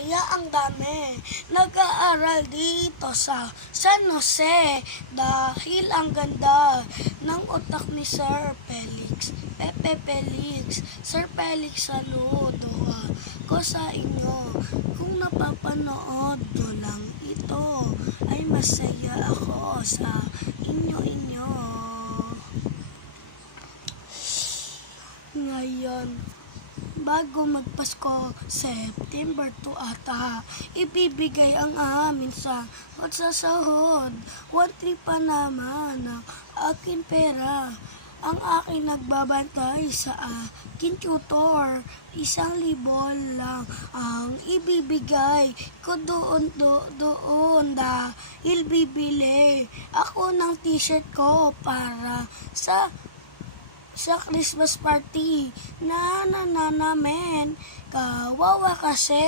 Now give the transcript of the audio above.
Masaya ang dami. Nag-aaral dito sa San Jose dahil ang ganda ng utak ni Sir Felix. Pepe Felix. Sir Felix, saludo ko sa inyo. Kung napapanood nyo lang ito, ay masaya ako sa inyo. Ngayon, bago magpasko, September 2 ata, ibibigay ang amin sa sahod. 1-3 pa naman ang akin pera. Ang akin nagbabantay sa akin tutor. 1,000 lang ang ibibigay ko doon dahil bibili ako ng t-shirt ko para sa Christmas party na namin. Kawawa kasi.